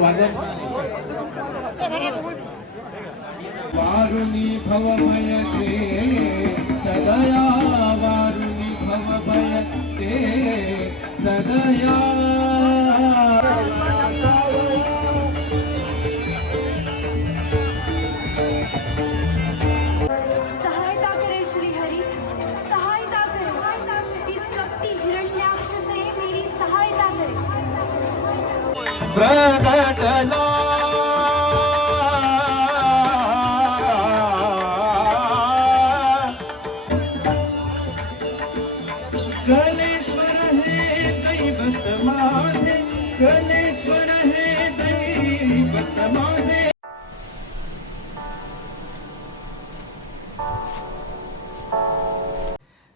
स्वागत। वारुणी भवमयते सदया, वारुणी भवमयते सदया। सहायता करे श्री हरि, सहायता करे। इस शक्ति हिरण्याक्ष से मेरी सहायता करे। प्रकटला गणेश्वर हे दैवत माझे, गणेश्वर हे दैवत माझे।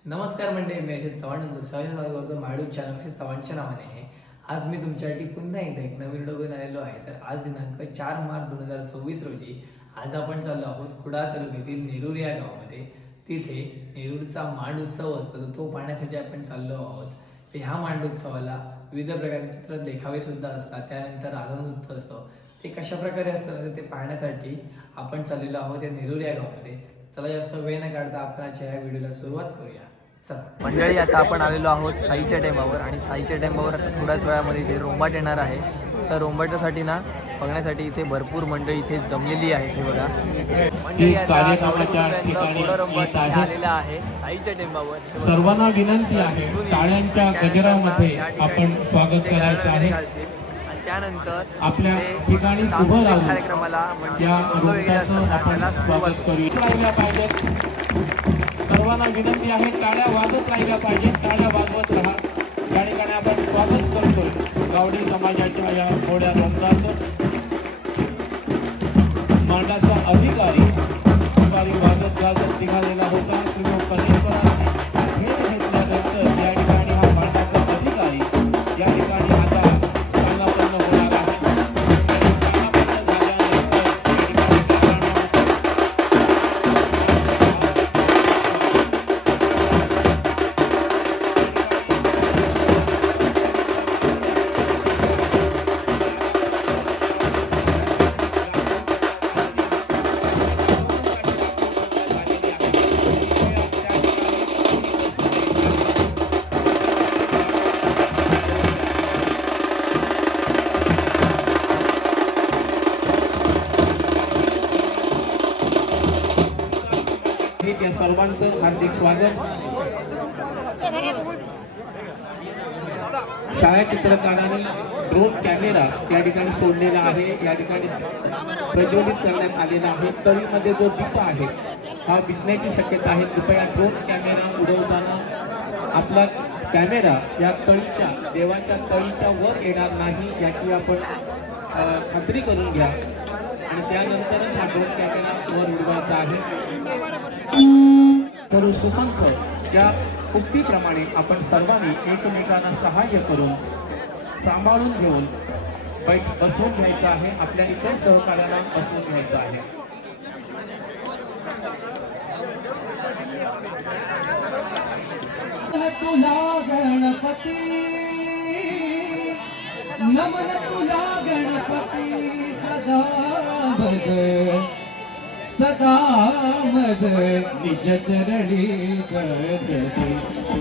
नमस्कार मंडळी, मी अशोक चव्हाण करतो माडू चॅनल चव्हाणच्या नावाने. आज मी तुमच्यासाठी पुन्हा एकदा एक नवीन व्हिडिओ घेऊन आलेलो आहे. तर आज दिनांक 4 मार्च 2026 रोजी आज आपण चाललो आहोत कुडाळ तालुक्यातील नेरूर या गावामध्ये. तिथे नेरूरचा मांड उत्सव असतो, तर तो पाहण्यासाठी आपण चाललो आहोत. ह्या मांड उत्सवाला विविध प्रकारचे चित्र देखावे सुद्धा असतात, त्यानंतर आनंद असतो. ते कशा प्रकारे असतं ते पाहण्यासाठी आपण चाललेलो आहोत या नेरूर या गावामध्ये. चला जास्त वेळ न काढता आपण आजच्या ह्या व्हिडिओला सुरुवात करूया. मंडळी, आता आपण आलेलो आहोत साईच्या टेंबावर, आणि साईच्या टेंबावर आता थोड्याच वेळामध्ये इथे रोंबाट येणार आहे. तर रोंबाटासाठी ना बघण्यासाठी इथे भरपूर मंडळी इथे जमलेली आहेत. हे बघा मंडळी, आता थोडं रोंबाट आलेला आहे साईच्या टेंबावर. सर्वांना विनंती आहे टाळ्यांच्या गजरामध्ये आपण स्वागत करायचं आहे. आणि त्यानंतर आपल्या ठिकाणी उभं राहून कार्यक्रमाला या रोंबाटाचं आपण स्वागत करूया पाहिजे. सर्वांना विनंती आहे टाळ्या वाजत राहिल्या पाहिजे, टाळ्या वाजवत राहा. या ठिकाणी आपण स्वागत करतोय गावडी समाजाच्या या थोड्या रोंबाचं. मांडाचा अधिकारी वाजत गाजत निघालेला होता. घेतल्यानंतर या ठिकाणी हा मांडाचा अधिकारी या ठिकाणी आता स्थानापन्न होणार आहे. या सर्वांचं हार्दिक स्वागत. छायाचित्रकारांनी ड्रोन कॅमेरा या ठिकाणी सोडलेला आहे, या ठिकाणी प्रज्वलित करण्यात आलेला आहे. तळीमध्ये जो दीप आहे हा विझण्याची शक्यता आहे. कृपया ड्रोन कॅमेरा उडवताना आपला कॅमेरा या तळीच्या देवाच्या तळीच्या वर येणार नाही याची आपण खात्री करून घ्या, आणि त्यानंतरच हा ड्रोन कॅमेरा वर उडवायचा आहे. तर सुमंत या उक्तीप्रमाणे आपण सर्वांनी एकमेकांना सहाय्य करून सांभाळून घेऊन बसवून घ्यायचं आहे. आपल्या इतर सहकार्याला बसवून घ्यायचं आहे. तुला गणपती नमन, तुला गणपती सदा सदा मज निज चरणी सजती,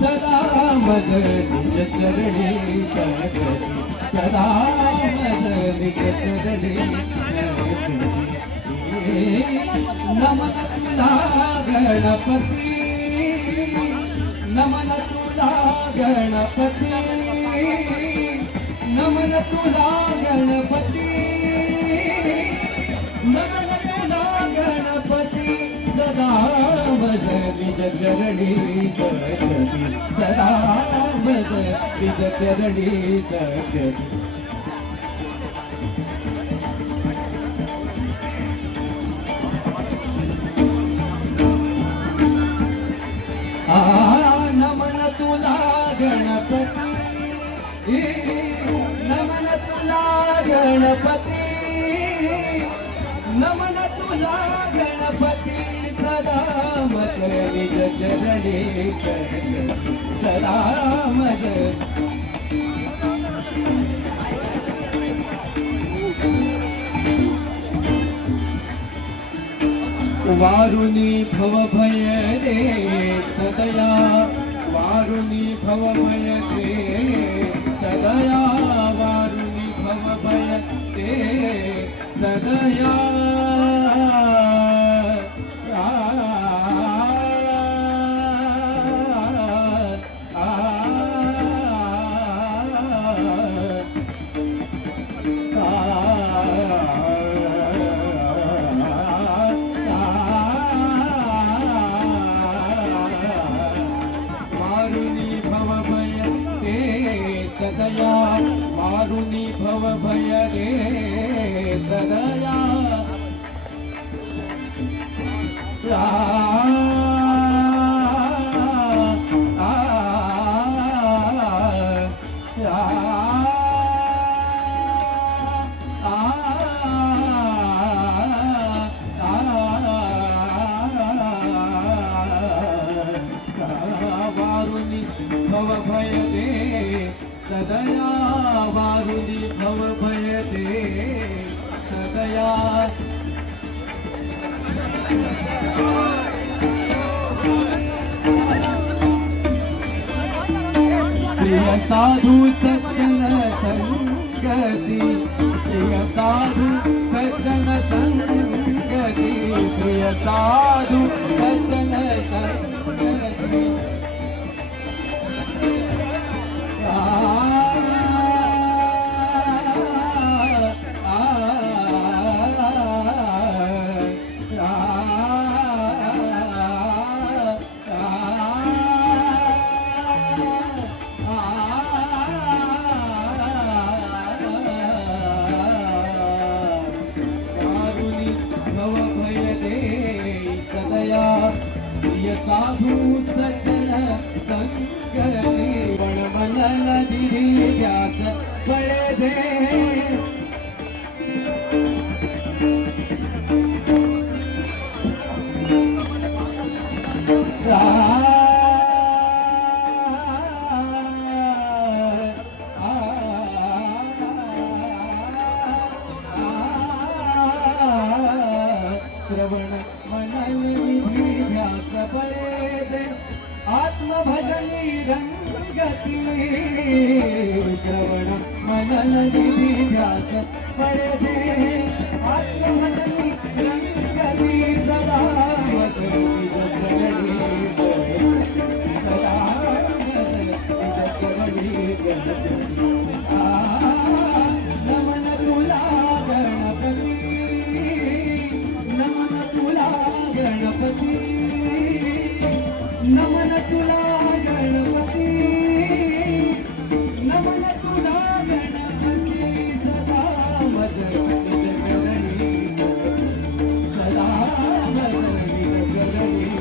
सदा मज निज चरणी सजती, सदा मज निज चरणी सजती. नमन तुला गणपती, नमन तुला गणपती, नमन तुला गणपती, नमन गणपती सदा मज निज चरणी सजती, सदा मज निज चरणी सजती. नमन तुला गणपती, नमन तुला गणपती, नमन तुला गणपती सदा मज निज चरणी सदा मज वारुणी भवभय रे सदया वारुणी भवभय रे सदया वारुणी भवभय रे सदया सदया मारुनी भव भय रे सदया वारुनी भव भय रे सदया वारुणी भव भय दे सदया प्रिय साधु सज्जन संगति प्रिय साधु सज्जन संगति प्रिय साधु सज्जन संगति साधु सज्जन संगति बण मनन दिरी व्यास बड़े दे श्रवण मनन व्यास बड़े दे आत्मभजनी रंगती श्रवण मनन व्यास बड़े दे आत्मभजनी रंगती सदा वसती जगणी सदा वसती जगणी नमन तुला गणपती नमन तुला गणपती नमन तुला गणपती नमन तुला गणपती सदा मजली जगणी सदा मजली जगणी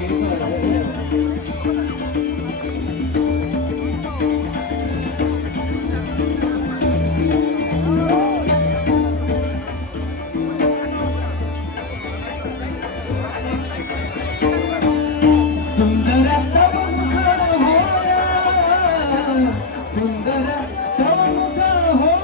सुंदर तव मुख होया सुंदर तव मुख होया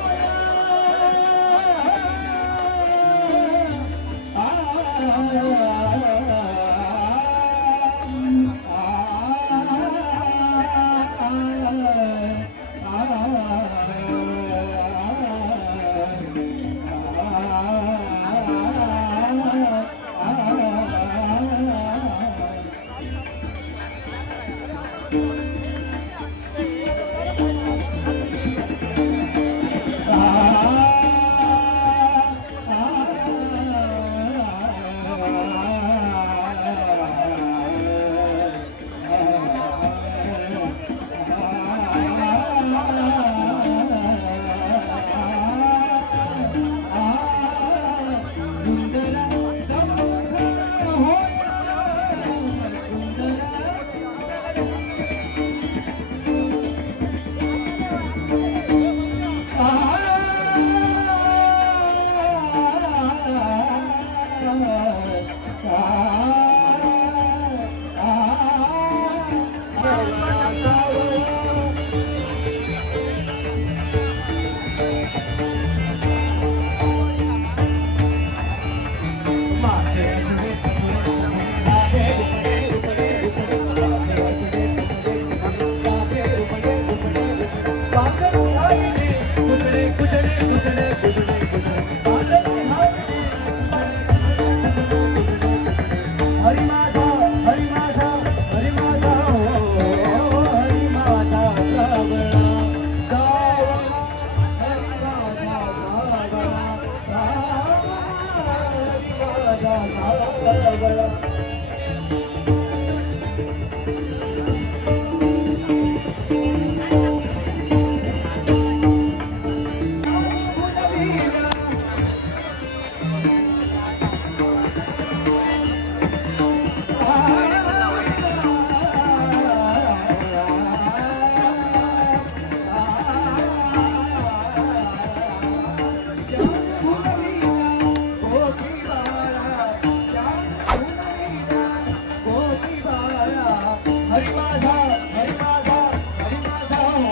हरी माझा हरी माझा हरी माझा हो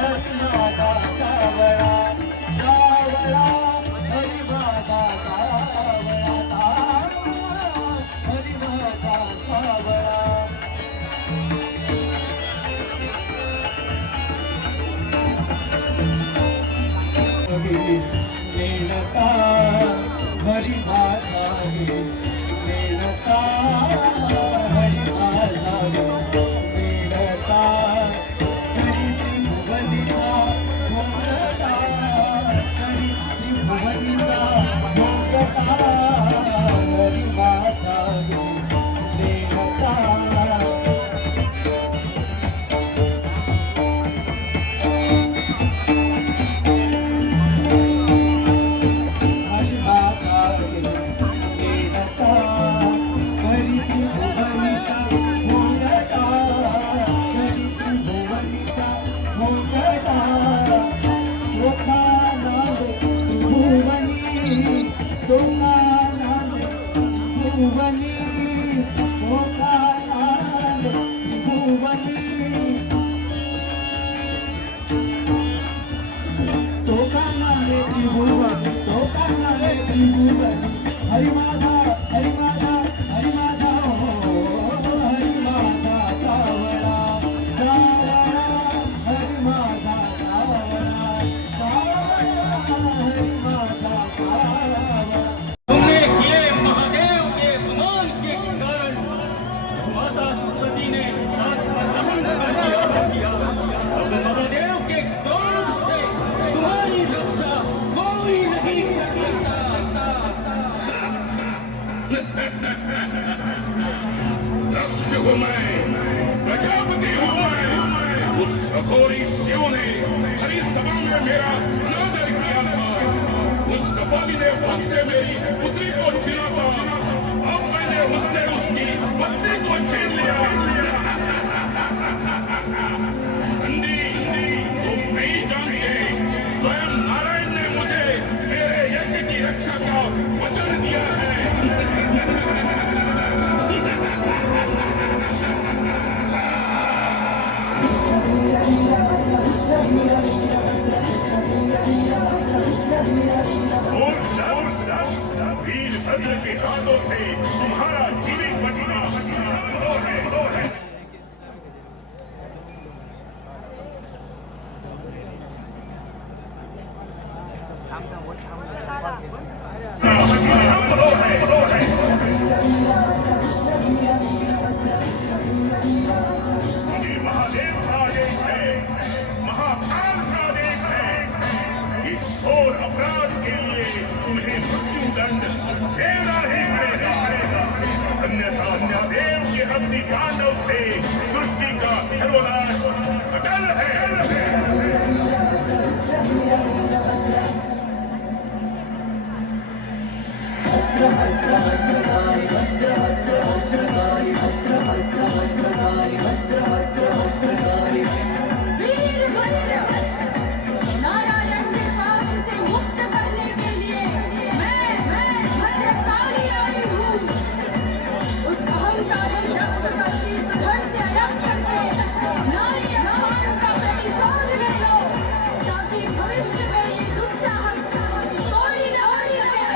हरी माझा सावळा सावळा हरी माझा सावळा हरी माझा सावळा लेणता हरी माझा लेणता हरी माझा लेणता हरी त्रिभुवनिता भोगता हरी त्रिभुवनिता भोगता हरी माझा लेणता हरी माता लेणता हरी त्रिभुवनिता भोगता हरी त्रिभुवनिता भोगता लोकानाद त्रिभुवनी लोकानाद त्रिभुवनी लोकानाद त्रिभुवनी लोकानाद त्रिभुवनी हरि माझा हरि माझा हरि माझा हो हरि माझा सावळा सावळा हरि माझा सावळा सावळा हरि माझा सावळा तुमने किए महादेव के कमाल के कारण माता सती ने आत्मदहन कर दिया अब महादेव के क्रोध से तुम्हारी रक्षा कोई नहीं कर सकता दक्ष हूँ मैं, प्रजापति हूँ मैं। उस सखोरी शिव ने हरी सभा में मेरा अनादर किया था। उस कपाली ने मुझसे मेरी पुत्री को छीना था। अब मैंने उससे उसकी पत्नी को छीन लिया। अंधी तुम नहीं जानते, स्वयं नारायण ने मुझे मेरे यज्ञ की रक्षा का वचन दिया है। वीरभद्र के हाथों से तुम्हारा जीवित बचना संभव है। ये महादेव का आदेश है, महाकाल का आदेश है। इस घोर अपराध के लिए तुम्हें मृत्यु दंड देना ही पड़ेगा। अन्यथा महादेव के अग्निकांडव से सृष्टि का सर्वनाश अटल है। वीरभद्र, नारायण के पास से मुक्त करने के लिए मैं भद्रकाली आई हूँ। उस अहंकारी दक्ष का सिर धड़ से अलग करके नारी अपमान का प्रतिशोध ले लो, ताकि भविष्य में ये दुस्साहस कोई न कर सके।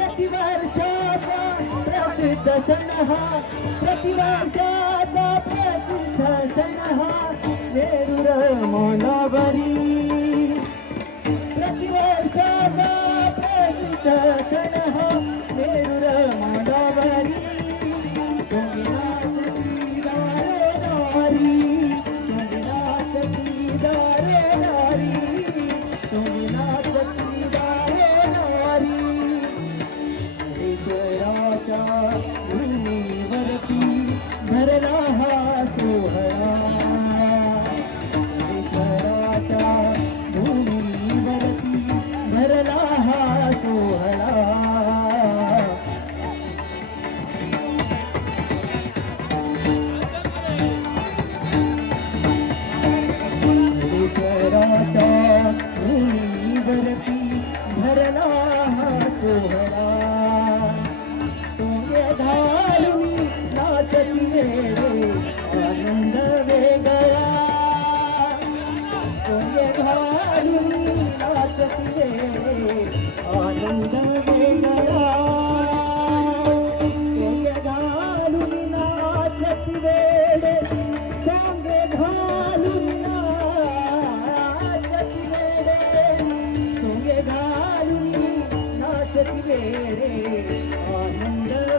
प्रतिवर्षाचा प्रसिद्ध सण हा नेरुर मोलावरी प्रतिवर्षाचा प्रसिद्ध सण हा नेरुर मोलावरी तुंगिनाथ दारे नारी तुंगिनाथ दारे नारी तुंगिनाथ दारे नारी ईश्वराच्या भूमीवरती धरला हा सोहळा ईश्वराच्या भूमीवरती धरला हा सोहळा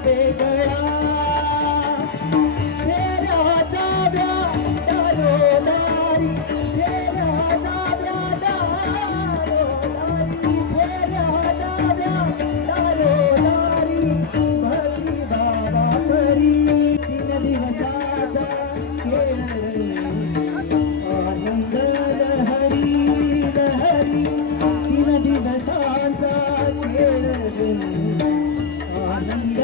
वेगळा फेरा जाव्या दारोदारी फेरा जाव्या दारोदारी फेरा जाव्या दारोदारी भक्ती बाबा करी 3 दिवसाचा खेळ आनंद लहरी लहरी 3 दिवसाचा खेळ आनंद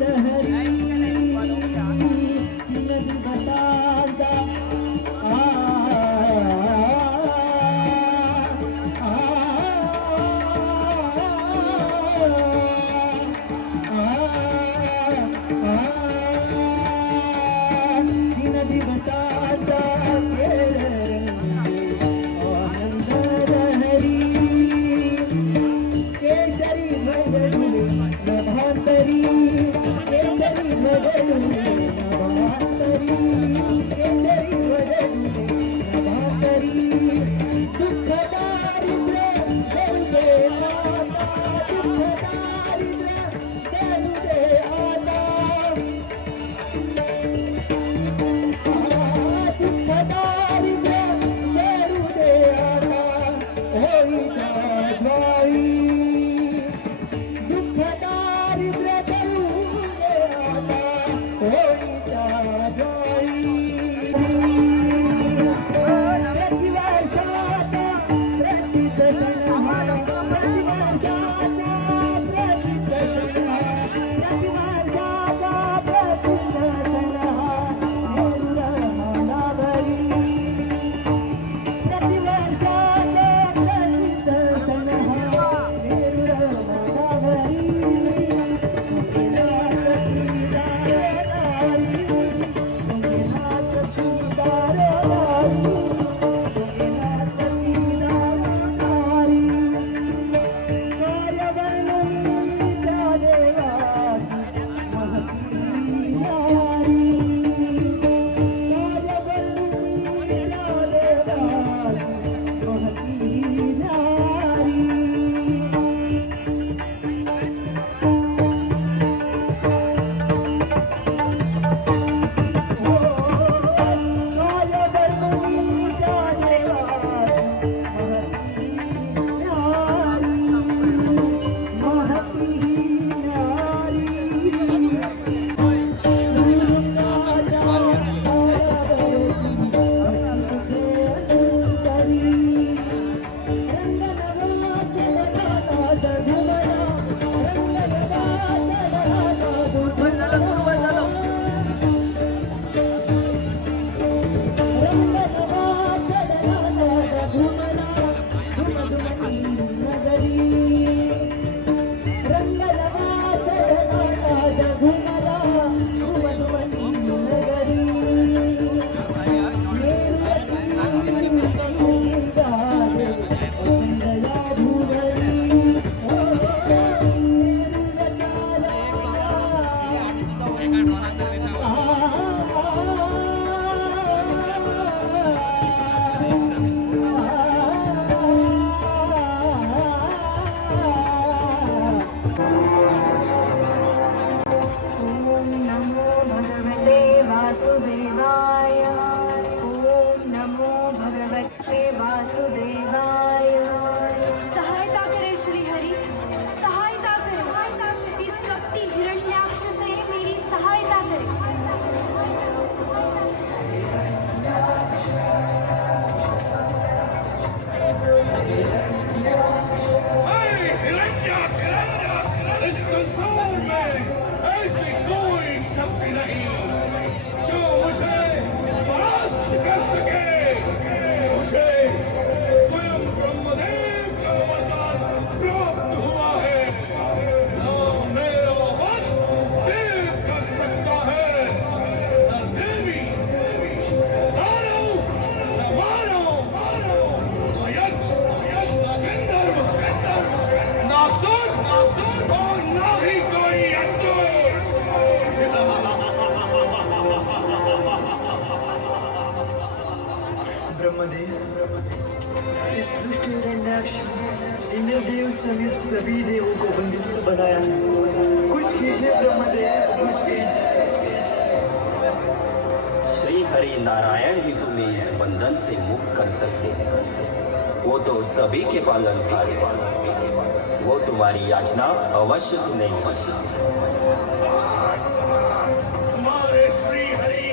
लहरी 3 दिवसाचा इस दुष्ट हिरण्याक्ष इंद्रदेव समीप सभी देवों को बंदिस्त बनाया है। कुछ कीजिए ब्रह्मदेव। नारायण ही तुम्हें इस बंधन से मुक्त कर सकते हैं। वो तो सभी के पालनहार है, वो तुम्हारी याचना अवश्य सुनेंगे। तुम्हारे श्री हरि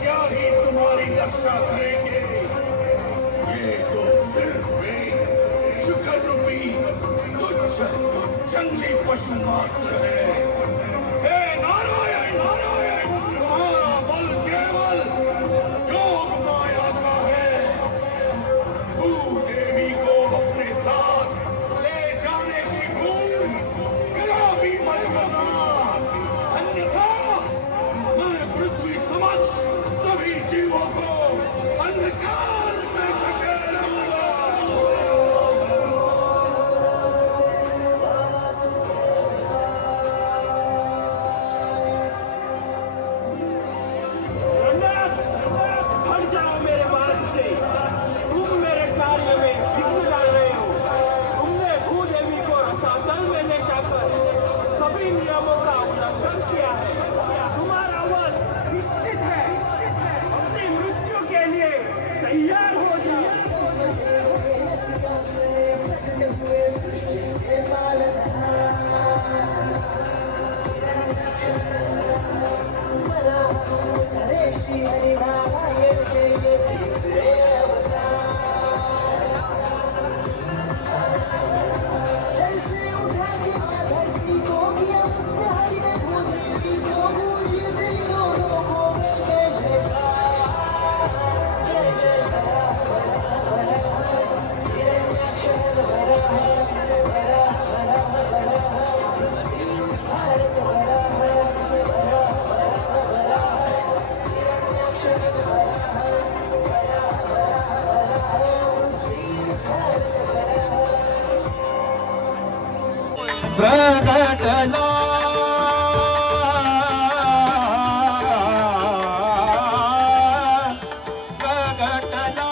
क्या ही तुम्हारी रक्षा करेंगे। ये तो सिर्फ एक शुक्र रूपी तुच्छ जंगली पशु मात्र है। हे नारायण नारायण, तुम्हारा बल केवल योग माया का है। भूदेवी को अपने साथ ले जाने की भूल कभी मत करना, अन्यथा मैं पृथ्वी समक्ष सभी जीवों को अंधकार में धकेलूंगा। हट जाओ मेरे मार्ग से। तुम मेरे कार्य में विघ्न डाल रहे हो। तुमने भूदेवी को रसातल में ले जाकर सभी नियमों का उल्लंघन किया है। तुम्हारा वध निश्चित है। अपनी मृत्यु के लिए तैयार हो जाओ। श्री हरि नारायण के ये तीसरे अवतार। जैसे उठा के धरती को किया हरि ने भूदेवी को भूल दिल लोगों में जय जयकार जय जयकार। हिरण्याक्ष भरा है, भरा भरा भरा भारत भरा है, भरा भरा प्रगटला प्रगटला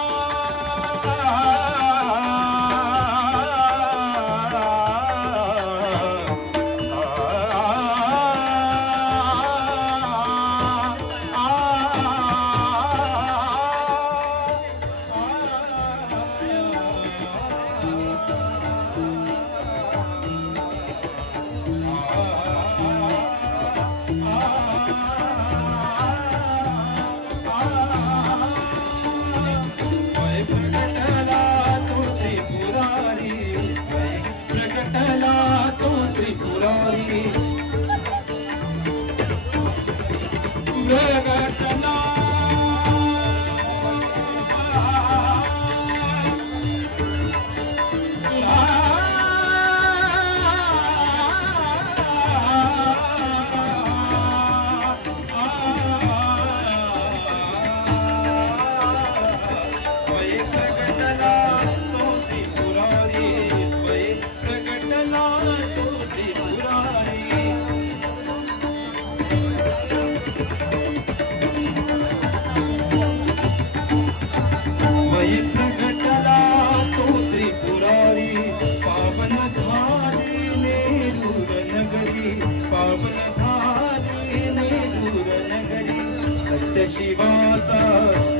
शिवाचा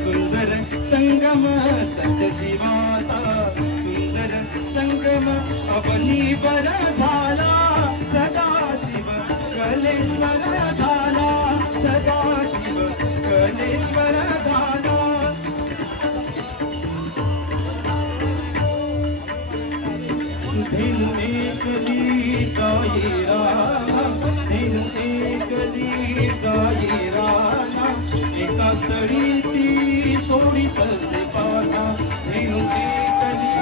सुंदर संगम, सत्य शिवाचा सुंदर संगम अवनीवर झाला सदाशिव कलेश्वर झाला, सदाशिव कलेश्वर झाला. धेनु एकली गाई रामा, धेनु एकली गाई रामा, एका तळी ती सोडीत से पाना. धेनु एकली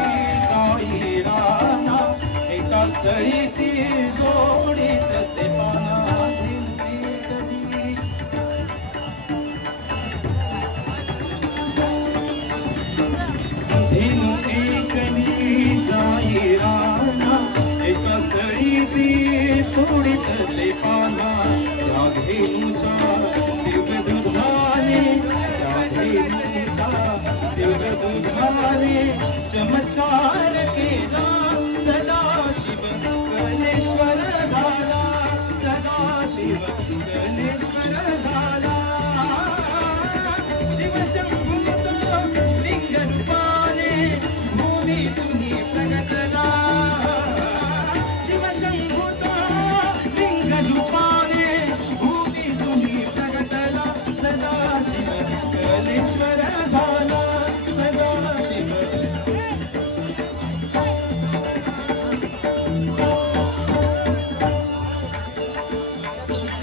गाई रामा, एका तळी ती सोडीत से पाना. धेनु एकली गाई रामा, एका तळी ती सोडीत से पाना. त्या धेनुच्या दिव्य दुधाने, त्या धेनुच्या दिव्य दुधाने चमत्कार केला सदाशिव कलेश्वर झाला, सदाशिव कलेश्वर झाला.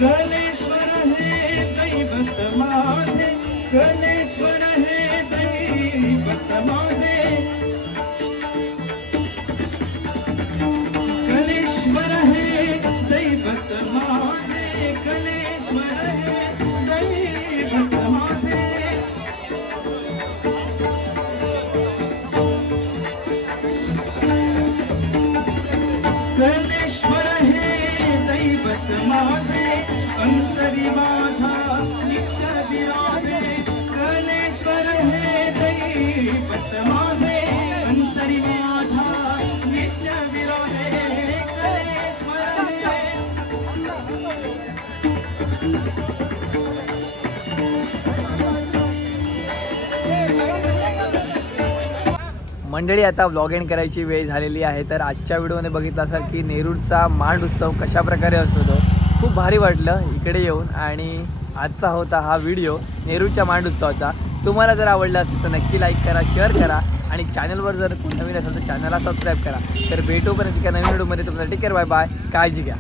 कलेश्वर हे दैवत माझे, कलेश्वर हे दैवत माझे, कलेश्वर हे दैवत माझे, कलेश्वर हे दैवत माझे. कलेश्वर हे दैवत माझे, अंतरी माझा नित्य विराजे. कलेश्वर हे दैवत माझे, अंतरी माझा नित्य विराजे. कलेश्वर हे मंडळी, आता व्लॉग एंड करायची वेळ झालेली आहे. तर आजच्या व्हिडिओमध्ये बघितलं असाल की नेरूळचा मांड उत्सव कशा प्रकारे असतो. तो खूप भारी वाटलं इकडे येऊन. आणि आजचा होता हा व्हिडिओ नेरूळच्या मांड उत्सवाचा. तुम्हाला जर आवडला असेल तर नक्की लाईक करा, शेअर करा आणि चॅनलवर जर कोण नवीन असेल तर चॅनलला सबस्क्राईब करा. तर भेटू पण अशी नवीन व्हिडिओमध्ये. तुम्हाला टेक केअर, बाय बाय, काळजी घ्या.